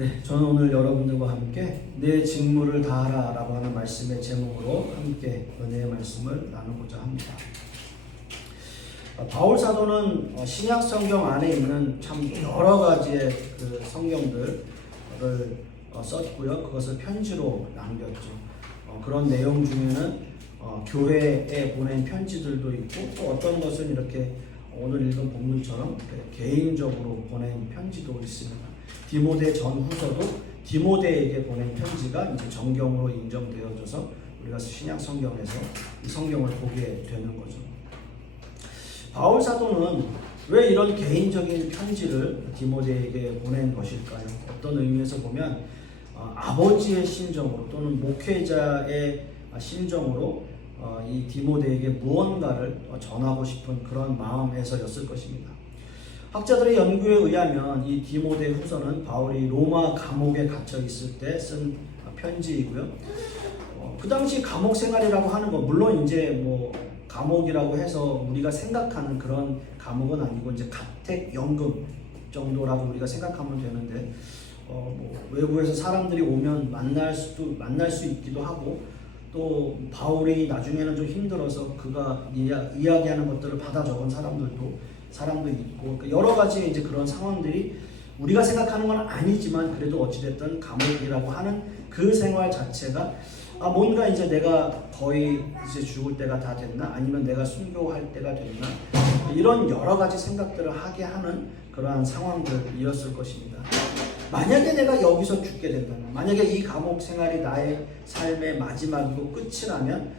네, 저는 오늘 여러분들과 함께 내 직무를 다하라 라고 하는 말씀의 제목으로 함께 은혜의 말씀을 나누고자 합니다. 바울 사도는 신약 성경 안에 있는 참 여러 가지의 그 성경들을 썼고요. 그것을 편지로 남겼죠. 그런 내용 중에는 교회에 보낸 편지들도 있고, 또 어떤 것은 이렇게 오늘 읽은 본문처럼 개인적으로 보낸 편지도 있습니다. 디모데 전후서도 디모데에게 보낸 편지가 이제 정경으로 인정되어져서 우리가 신약 성경에서 이 성경을 보게 되는 거죠. 바울 사도는 왜 이런 개인적인 편지를 디모데에게 보낸 것일까요? 어떤 의미에서 보면 아버지의 심정으로 또는 목회자의 심정으로 이 디모데에게 무언가를 전하고 싶은 그런 마음에서였을 것입니다. 학자들의 연구에 의하면 이 디모데 후서는 바울이 로마 감옥에 갇혀 있을 때 쓴 편지이고요. 그 당시 감옥 생활이라고 하는 거, 물론 이제 뭐 감옥이라고 해서 우리가 생각하는 그런 감옥은 아니고 이제 가택연금 정도라고 우리가 생각하면 되는데, 뭐 외부에서 사람들이 오면 만날 수 있기도 하고, 또 바울이 나중에는 좀 힘들어서 그가 이야기하는 것들을 받아 적은 사람도 있고, 여러 가지 이제 그런 상황들이 우리가 생각하는 건 아니지만 그래도 어찌됐든 감옥이라고 하는 그 생활 자체가 뭔가 이제 내가 거의 이제 죽을 때가 다 됐나, 아니면 내가 순교할 때가 됐나, 이런 여러 가지 생각들을 하게 하는 그러한 상황들이었을 것입니다. 만약에 내가 여기서 죽게 된다면, 만약에 이 감옥 생활이 나의 삶의 마지막이고 끝이라면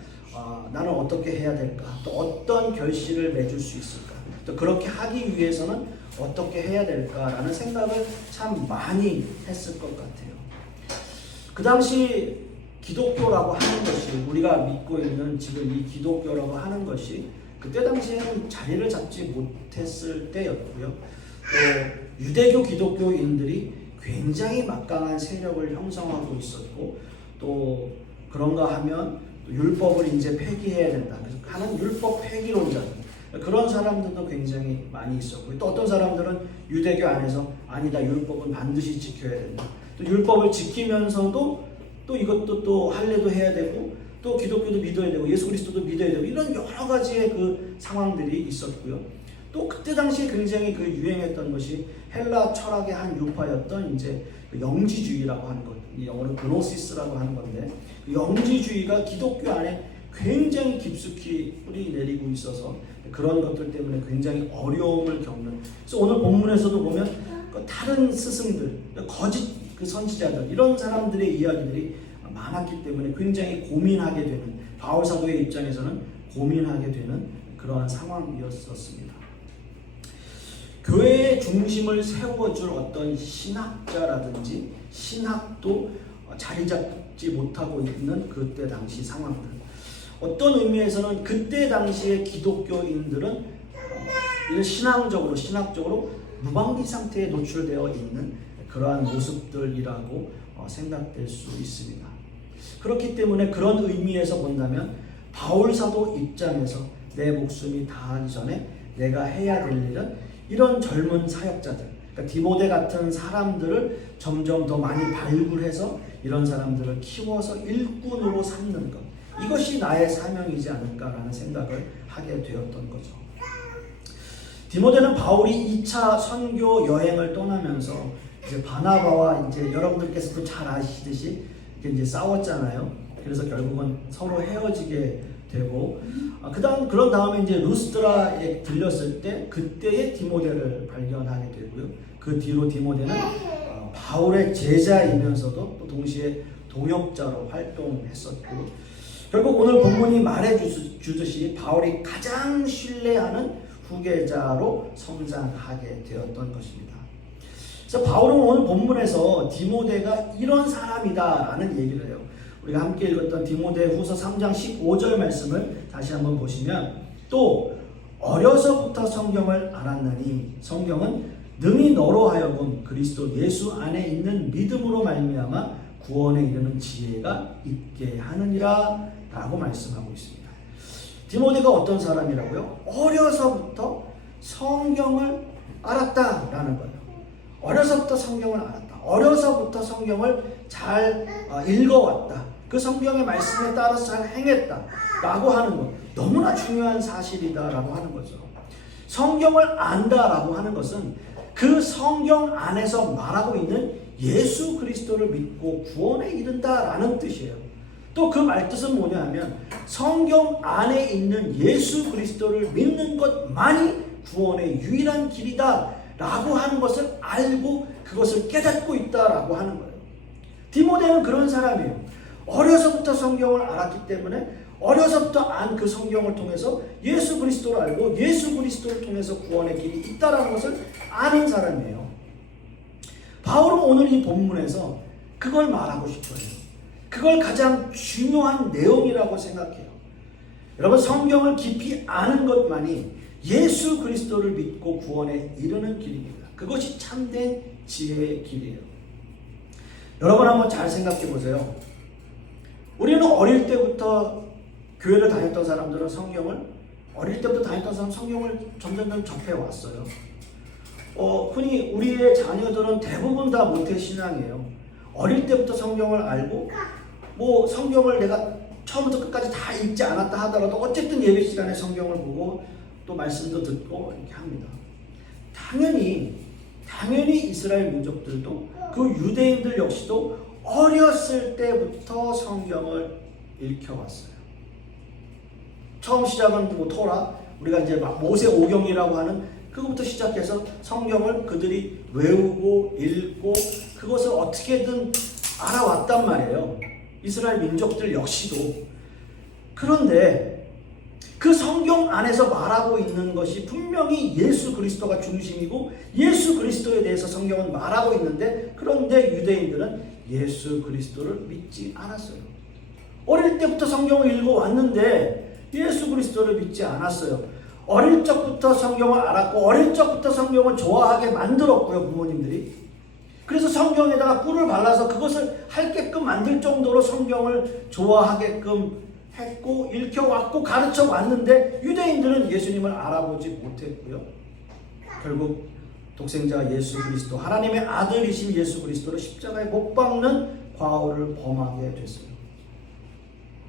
나는 어떻게 해야 될까? 또 어떤 결실을 맺을 수 있을까? 또 그렇게 하기 위해서는 어떻게 해야 될까라는 생각을 참 많이 했을 것 같아요. 그 당시 기독교라고 하는 것이, 우리가 믿고 있는 지금 이 기독교라고 하는 것이 그때 당시에는 자리를 잡지 못했을 때였고요. 또 유대교 기독교인들이 굉장히 막강한 세력을 형성하고 있었고, 또 그런가 하면 율법을 이제 폐기해야 된다 하는 율법 폐기론자들, 그런 사람들도 굉장히 많이 있었고, 또 어떤 사람들은 유대교 안에서 아니다, 율법은 반드시 지켜야 된다, 또 율법을 지키면서도 또 이것도 또 할례도 해야 되고, 또 기독교도 믿어야 되고, 예수 그리스도도 믿어야 되고, 이런 여러 가지의 그 상황들이 있었고요. 또 그때 당시에 굉장히 그 유행했던 것이 헬라 철학의 한 유파였던 이제 그 영지주의라고 하는 것, 영어로 그노시스라고 하는 건데, 그 영지주의가 기독교 안에 굉장히 깊숙이 뿌리 내리고 있어서 그런 것들 때문에 굉장히 어려움을 겪는. 그래서 오늘 본문에서도 보면 다른 스승들, 거짓 그 선지자들, 이런 사람들의 이야기들이 많았기 때문에 굉장히 고민하게 되는, 바울 사도의 입장에서는 고민하게 되는 그러한 상황이었습니다. 교회의 중심을 세워줄 어떤 신학자라든지 신학도 자리 잡지 못하고 있는 그때 당시 상황들, 어떤 의미에서는 그때 당시의 기독교인들은 신학적으로 무방비 상태에 노출되어 있는 그러한 모습들이라고 생각될 수 있습니다. 그렇기 때문에 그런 의미에서 본다면 바울 사도 입장에서 내 목숨이 다하기 전에 내가 해야 될 일은 이런 젊은 사역자들, 그러니까 디모데 같은 사람들을 점점 더 많이 발굴해서 이런 사람들을 키워서 일꾼으로 삼는 것, 이것이 나의 사명이지 않을까라는 생각을 하게 되었던 거죠. 디모데는 바울이 2차 선교 여행을 떠나면서 이제 바나바와 이제 여러분들께서도 잘 아시듯이 이제 싸웠잖아요. 그래서 결국은 서로 헤어지게 되고, 그런 다음에 이제 루스드라에 들렸을 때 그때의 디모데를 발견하게 되고요. 그 뒤로 디모데는 바울의 제자이면서도 또 동시에 동역자로 활동했었고, 결국 오늘 본문이 말해주듯이 바울이 가장 신뢰하는 후계자로 성장하게 되었던 것입니다. 그래서 바울은 오늘 본문에서 디모데가 이런 사람이다라는 얘기를 해요. 우리가 함께 읽었던 디모데 후서 3장 15절 말씀을 다시 한번 보시면, 또 어려서부터 성경을 알았나니 성경은 능히 너로 하여금 그리스도 예수 안에 있는 믿음으로 말미암아 구원에 이르는 지혜가 있게 하느니라 라고 말씀하고 있습니다. 디모데가 어떤 사람이라고요? 어려서부터 성경을 알았다라는 거예요. 어려서부터 성경을 알았다. 어려서부터 성경을 잘 읽어왔다. 그 성경의 말씀에 따라서 잘 행했다. 라고 하는 것. 너무나 중요한 사실이다라고 하는 거죠. 성경을 안다라고 하는 것은 그 성경 안에서 말하고 있는 예수 그리스도를 믿고 구원에 이른다라는 뜻이에요. 또 그 말뜻은 뭐냐 하면 성경 안에 있는 예수 그리스도를 믿는 것만이 구원의 유일한 길이다 라고 하는 것을 알고 그것을 깨닫고 있다라고 하는 거예요. 디모데는 그런 사람이에요. 어려서부터 성경을 알았기 때문에 어려서부터 안 그 성경을 통해서 예수 그리스도를 알고 예수 그리스도를 통해서 구원의 길이 있다라는 것을 아는 사람이에요. 바울은 오늘 이 본문에서 그걸 말하고 싶어요. 그걸 가장 중요한 내용이라고 생각해요. 여러분, 성경을 깊이 아는 것만이 예수 그리스도를 믿고 구원에 이르는 길입니다. 그것이 참된 지혜의 길이에요. 여러분 한번 잘 생각해 보세요. 우리는 어릴 때부터 교회를 다녔던 사람들은 어릴 때부터 다녔던 사람은 성경을 점점 접해왔어요. 흔히 우리의 자녀들은 대부분 다 모태신앙이에요. 어릴 때부터 성경을 알고 성경을 내가 처음부터 끝까지 다 읽지 않았다 하더라도 어쨌든 예배 시간에 성경을 보고 또 말씀도 듣고 이렇게 합니다. 당연히 이스라엘 민족들도 그 유대인들 역시도 어렸을 때부터 성경을 읽혀왔어요. 처음 시작은 토라, 우리가 이제 모세 오경이라고 하는 그것부터 시작해서 성경을 그들이 외우고 읽고 그것을 어떻게든 알아왔단 말이에요. 이스라엘 민족들 역시도. 그런데 그 성경 안에서 말하고 있는 것이 분명히 예수 그리스도가 중심이고 예수 그리스도에 대해서 성경은 말하고 있는데, 그런데 유대인들은 예수 그리스도를 믿지 않았어요. 어릴 때부터 성경을 읽어왔는데 예수 그리스도를 믿지 않았어요. 어릴 적부터 성경을 알았고 어릴 적부터 성경을 좋아하게 만들었고요, 부모님들이. 그래서 성경에다가 꿀을 발라서 그것을 할게끔 만들 정도로 성경을 좋아하게끔 했고 읽혀왔고 가르쳐왔는데 유대인들은 예수님을 알아보지 못했고요. 결국 독생자 예수 그리스도, 하나님의 아들이신 예수 그리스도를 십자가에 못 박는 과오를 범하게 됐어요.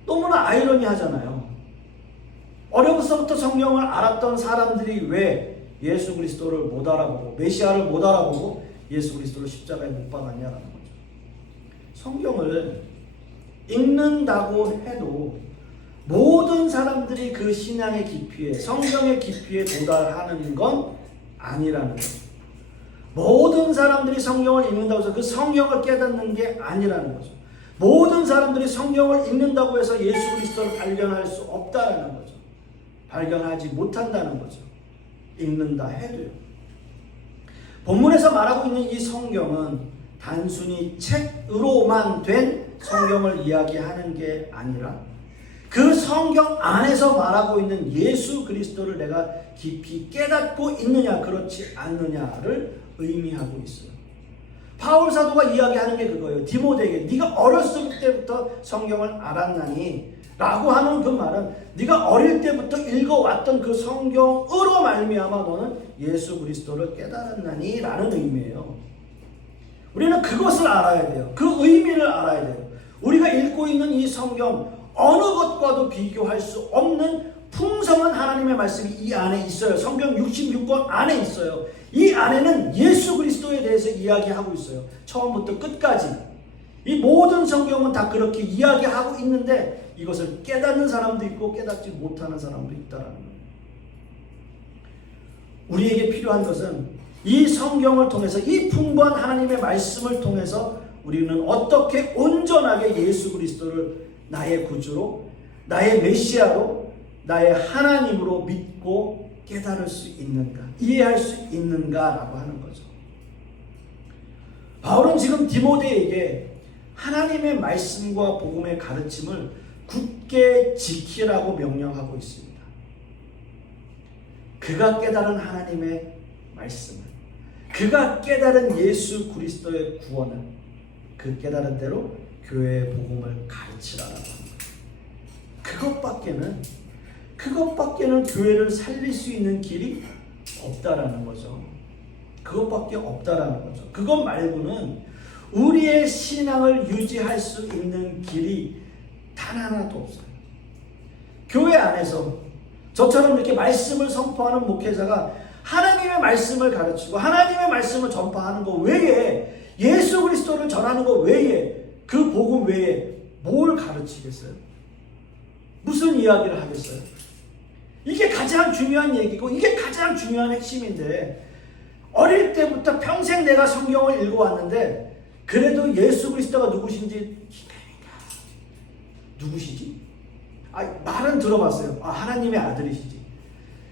너무나 아이러니하잖아요. 어려서부터 성경을 알았던 사람들이 왜 예수 그리스도를 못 알아보고 메시아를 못 알아보고 예수 그리스도를 십자가에 못 박았냐라는 거죠. 성경을 읽는다고 해도 모든 사람들이 그 신앙의 깊이에, 성경의 깊이에 도달하는 건 아니라는 거죠. 모든 사람들이 성경을 읽는다고 해서 그 성경을 깨닫는 게 아니라는 거죠. 모든 사람들이 성경을 읽는다고 해서 예수 그리스도를 발견할 수 없다라는 거죠. 발견하지 못한다는 거죠. 읽는다 해도요. 본문에서 말하고 있는 이 성경은 단순히 책으로만 된 성경을 이야기하는 게 아니라 그 성경 안에서 말하고 있는 예수 그리스도를 내가 깊이 깨닫고 있느냐 그렇지 않느냐를 의미하고 있어요. 바울 사도가 이야기하는 게 그거예요. 디모데에게 네가 어렸을 때부터 성경을 알았나니 라고 하는 그 말은 네가 어릴 때부터 읽어왔던 그 성경으로 말미암아 너는 예수 그리스도를 깨달았나니 라는 의미예요. 우리는 그것을 알아야 돼요. 그 의미를 알아야 돼요. 우리가 읽고 있는 이 성경 어느 것과도 비교할 수 없는 풍성한 하나님의 말씀이 이 안에 있어요. 성경 66권 안에 있어요. 이 안에는 예수 그리스도에 대해서 이야기하고 있어요. 처음부터 끝까지. 이 모든 성경은 다 그렇게 이야기하고 있는데 이것을 깨닫는 사람도 있고 깨닫지 못하는 사람도 있다는 거예요. 우리에게 필요한 것은 이 성경을 통해서, 이 풍부한 하나님의 말씀을 통해서 우리는 어떻게 온전하게 예수 그리스도를 나의 구주로, 나의 메시아로, 나의 하나님으로 믿고 깨달을 수 있는가, 이해할 수 있는가라고 하는 거죠. 바울은 지금 디모데에게 하나님의 말씀과 복음의 가르침을 굳게 지키라고 명령하고 있습니다. 그가 깨달은 하나님의 말씀을, 그가 깨달은 예수 그리스도의 구원을 그 깨달은 대로 교회의 복음을 가르치라라고 합니다. 그것밖에는 교회를 살릴 수 있는 길이 없다라는 거죠. 그것밖에 없다라는 거죠. 그것 말고는 우리의 신앙을 유지할 수 있는 길이 단 하나도 없어요. 교회 안에서 저처럼 이렇게 말씀을 선포하는 목회자가 하나님의 말씀을 가르치고 하나님의 말씀을 전파하는 것 외에, 예수 그리스도를 전하는 것 외에, 그 복음 외에 뭘 가르치겠어요? 무슨 이야기를 하겠어요? 이게 가장 중요한 얘기고 이게 가장 중요한 핵심인데, 어릴 때부터 평생 내가 성경을 읽어왔는데 그래도 예수 그리스도가 누구신지 누구시지? 말은 들어봤어요. 하나님의 아들이시지.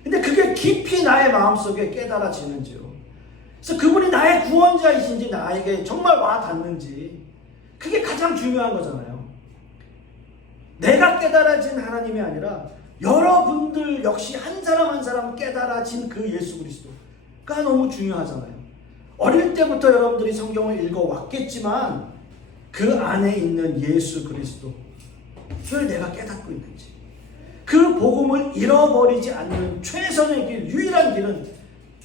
근데 그게 깊이 나의 마음속에 깨달아지는지요. 그래서 그분이 나의 구원자이신지 나에게 정말 와 닿는지, 그게 가장 중요한 거잖아요. 내가 깨달아진 하나님이 아니라 여러분들 역시 한 사람 한 사람 깨달아진 그 예수 그리스도가 너무 중요하잖아요. 어릴 때부터 여러분들이 성경을 읽어왔겠지만 그 안에 있는 예수 그리스도를 내가 깨닫고 있는지, 그 복음을 잃어버리지 않는 최선의 길, 유일한 길은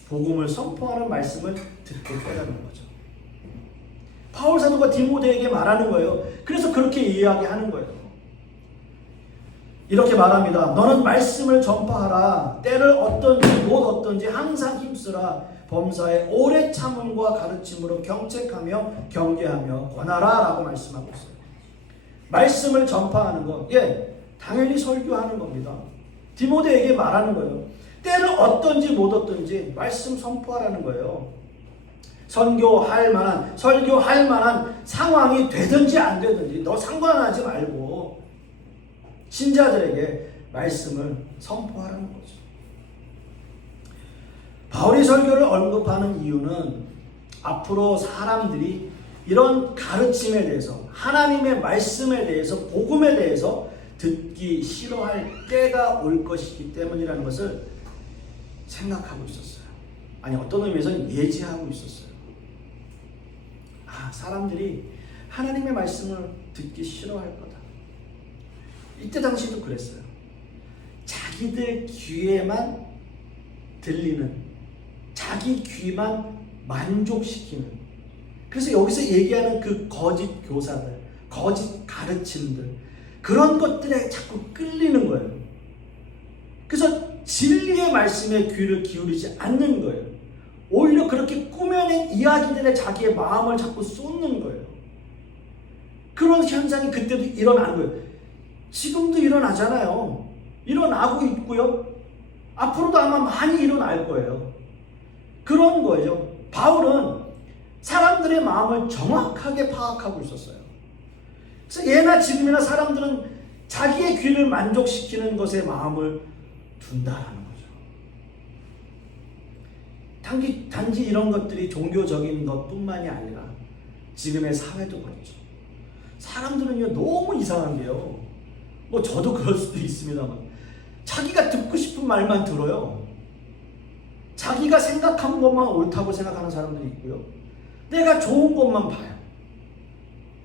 복음을 선포하는 말씀을 듣고 깨닫는 거죠. 바울 사도가 디모데에게 말하는 거예요. 그래서 그렇게 이야기하는 거예요. 이렇게 말합니다. 너는 말씀을 전파하라. 때를 어떤지 못 어떤지 항상 힘쓰라. 범사에 오래 참음과 가르침으로 경책하며 경계하며 권하라 라고 말씀하고 있어요. 말씀을 전파하는 것, 당연히 설교하는 겁니다. 디모데에게 말하는 거예요. 때를 어떤지 못 어떤지 말씀 선포하라는 거예요. 설교할 만한 상황이 되든지 안 되든지 너 상관하지 말고 신자들에게 말씀을 선포하라는 거죠. 바울이 설교를 언급하는 이유는 앞으로 사람들이 이런 가르침에 대해서, 하나님의 말씀에 대해서, 복음에 대해서 듣기 싫어할 때가 올 것이기 때문이라는 것을 생각하고 있었어요. 어떤 의미에서는 예지하고 있었어요. 사람들이 하나님의 말씀을 듣기 싫어할 거다. 이때 당시도 그랬어요. 자기들 귀에만 들리는, 자기 귀만 만족시키는, 그래서 여기서 얘기하는 그 거짓 교사들, 거짓 가르침들, 그런 것들에 자꾸 끌리는 거예요. 그래서 진리의 말씀에 귀를 기울이지 않는 거예요. 오히려 그렇게 꾸며낸 이야기들에 자기의 마음을 자꾸 쏟는 거예요. 그런 현상이 그때도 일어난 거예요. 지금도 일어나잖아요. 일어나고 있고요. 앞으로도 아마 많이 일어날 거예요. 그런 거예요. 바울은 사람들의 마음을 정확하게 파악하고 있었어요. 그래서 예나 지금이나 사람들은 자기의 귀를 만족시키는 것에 마음을 둔다라는 거죠. 단지 이런 것들이 종교적인 것뿐만이 아니라 지금의 사회도 그렇죠. 사람들은요, 너무 이상한 게요. 저도 그럴 수도 있습니다만, 자기가 듣고 싶은 말만 들어요. 자기가 생각한 것만 옳다고 생각하는 사람들이 있고요. 내가 좋은 것만 봐요.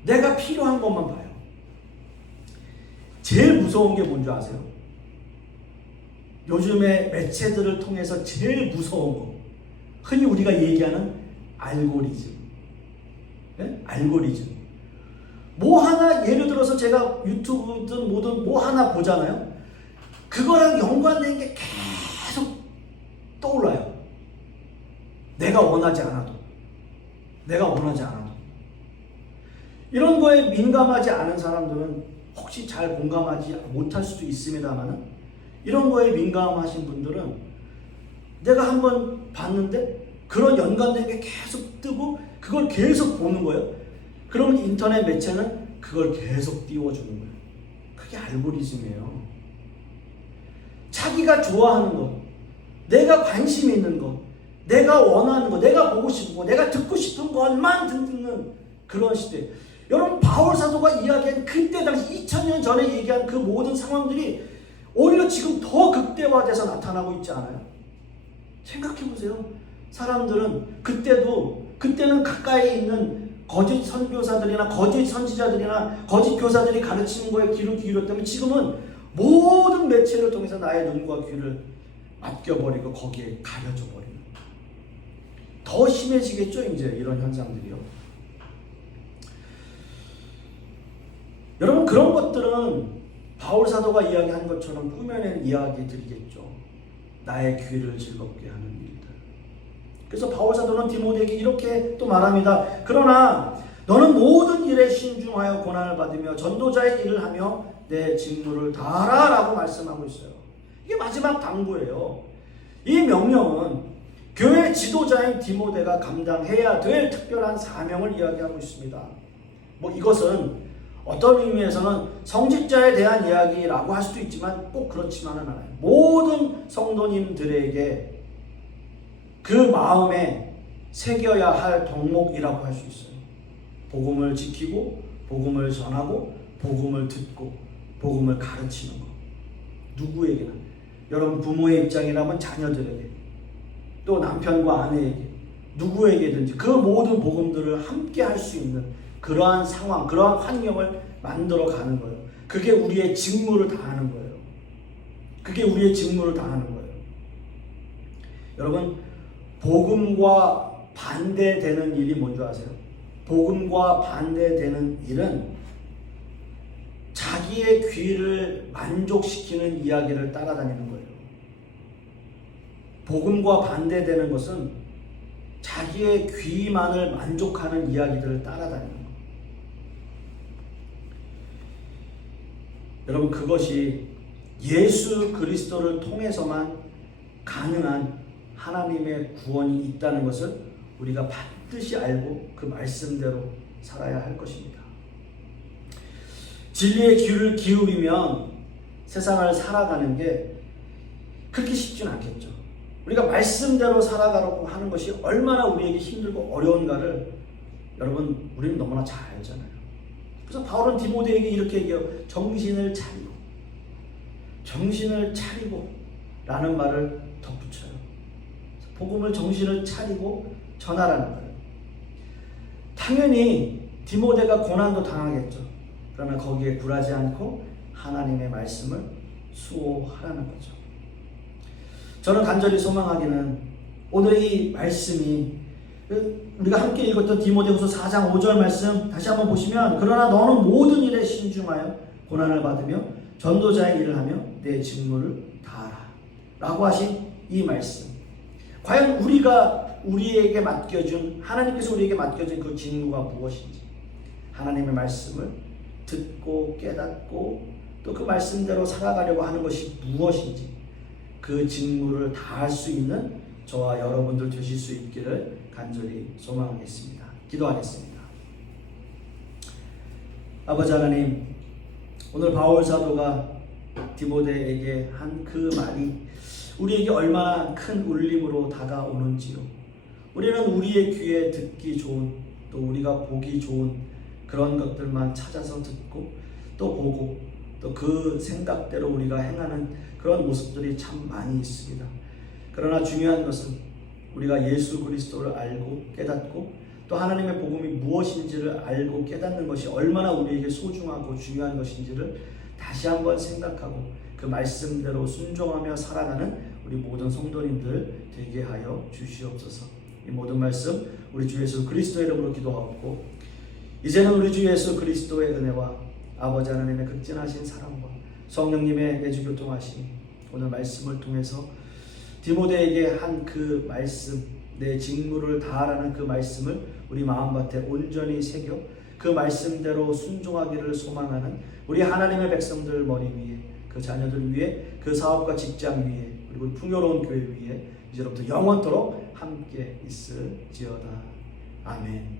내가 필요한 것만 봐요. 제일 무서운 게 뭔지 아세요? 요즘에 매체들을 통해서 제일 무서운 거, 흔히 우리가 얘기하는 알고리즘. 알고리즘. 뭐 하나, 예를 들어서 제가 유튜브든 뭐든 뭐 하나 보잖아요. 그거랑 연관된 게 계속 떠올라요. 내가 원하지 않아도. 이런 거에 민감하지 않은 사람들은 혹시 잘 공감하지 못할 수도 있습니다만, 이런 거에 민감하신 분들은 내가 한번 봤는데 그런 연관된 게 계속 뜨고 그걸 계속 보는 거예요. 그러면 인터넷 매체는 그걸 계속 띄워주는 거예요. 그게 알고리즘이에요. 자기가 좋아하는 것, 내가 관심 있는 것, 내가 원하는 것, 내가 보고 싶은 것, 내가 듣고 싶은 것만 듣는 그런 시대. 여러분, 바울 사도가 이야기한 그때 당시 2000년 전에 얘기한 그 모든 상황들이 오히려 지금 더 극대화돼서 나타나고 있지 않아요? 생각해보세요. 사람들은 그때는 가까이 있는 거짓 선교사들이나 거짓 선지자들이나 거짓 교사들이 가르치는 거에 귀를 기울였다면, 지금은 모든 매체를 통해서 나의 눈과 귀를 맡겨버리고 거기에 가려져 버리는, 더 심해지겠죠, 이제 이런 현상들이요. 여러분 그런 것들은 바울 사도가 이야기한 것처럼 꾸며낸 이야기들이겠죠. 나의 귀를 즐겁게 하는 일들. 그래서 바울 사도는 디모데에게 이렇게 또 말합니다. 그러나 너는 모든 일에 신중하여 고난을 받으며 전도자의 일을 하며 내 직무를 다하라 라고 말씀하고 있어요. 이게 마지막 당부예요. 이 명령은 교회 지도자인 디모데가 감당해야 될 특별한 사명을 이야기하고 있습니다. 이것은 어떤 의미에서는 성직자에 대한 이야기라고 할 수도 있지만 꼭 그렇지만은 않아요. 모든 성도님들에게 그 마음에 새겨야 할 덕목이라고 할 수 있어요. 복음을 지키고 복음을 전하고 복음을 듣고 복음을 가르치는 것. 누구에게나. 여러분 부모의 입장이라면 자녀들에게, 또 남편과 아내에게, 누구에게든지 그 모든 복음들을 함께 할 수 있는 그러한 상황, 그러한 환경을 만들어 가는 거예요. 그게 우리의 직무를 다하는 거예요. 그게 우리의 직무를 다하는 거예요. 여러분, 복음과 반대되는 일이 뭔지 아세요? 복음과 반대되는 일은 자기의 귀를 만족시키는 이야기를 따라다니는 거예요. 복음과 반대되는 것은 자기의 귀만을 만족하는 이야기들을 따라다니는 거예요. 여러분 그것이 예수 그리스도를 통해서만 가능한 하나님의 구원이 있다는 것을 우리가 반드시 알고 그 말씀대로 살아야 할 것입니다. 진리의 귀를 기울이면 세상을 살아가는 게 그렇게 쉽지는 않겠죠. 우리가 말씀대로 살아가려고 하는 것이 얼마나 우리에게 힘들고 어려운가를 여러분 우리는 너무나 잘 알잖아요. 그래서 바울은 디모데에게 이렇게 얘기해요. 정신을 차리고 라는 말을 덧붙여요. 복음을 정신을 차리고 전하라는 거예요. 당연히 디모데가 고난도 당하겠죠. 그러나 거기에 굴하지 않고 하나님의 말씀을 수호하라는 거죠. 저는 간절히 소망하기는 오늘의 이 말씀이 우리가 함께 읽었던 디모데후서 4장 5절 말씀 다시 한번 보시면 그러나 너는 모든 일에 신중하여 고난을 받으며 전도자의 일을 하며 내 직무를 다하라 라고 하신 이 말씀, 과연 우리에게 맡겨준, 하나님께서 우리에게 맡겨준 그 직무가 무엇인지, 하나님의 말씀을 듣고 깨닫고 또 그 말씀대로 살아가려고 하는 것이 무엇인지 그 직무를 다할 수 있는 저와 여러분들 되실 수 있기를 간절히 소망하겠습니다. 기도하겠습니다. 아버지 하나님, 오늘 바울 사도가 디모데에게 한 그 말이 우리에게 얼마나 큰 울림으로 다가오는지요. 우리는 우리의 귀에 듣기 좋은, 또 우리가 보기 좋은 그런 것들만 찾아서 듣고 또 보고 또 그 생각대로 우리가 행하는 그런 모습들이 참 많이 있습니다. 그러나 중요한 것은 우리가 예수 그리스도를 알고 깨닫고 또 하나님의 복음이 무엇인지를 알고 깨닫는 것이 얼마나 우리에게 소중하고 중요한 것인지를 다시 한번 생각하고 그 말씀대로 순종하며 살아가는 우리 모든 성도님들 되게 하여 주시옵소서. 이 모든 말씀 우리 주 예수 그리스도의 이름으로 기도하옵고, 이제는 우리 주 예수 그리스도의 은혜와 아버지 하나님의 극진하신 사랑과 성령님의 내주교통하심, 오늘 말씀을 통해서 디모데에게 한 그 말씀, 내 직무를 다하라는 그 말씀을 우리 마음밭에 온전히 새겨 그 말씀대로 순종하기를 소망하는 우리 하나님의 백성들 머리 위에, 그 자녀들 위에, 그 사업과 직장 위에, 그리고 풍요로운 교회 위에 이제부터 영원토록 함께 있을지어다. 아멘.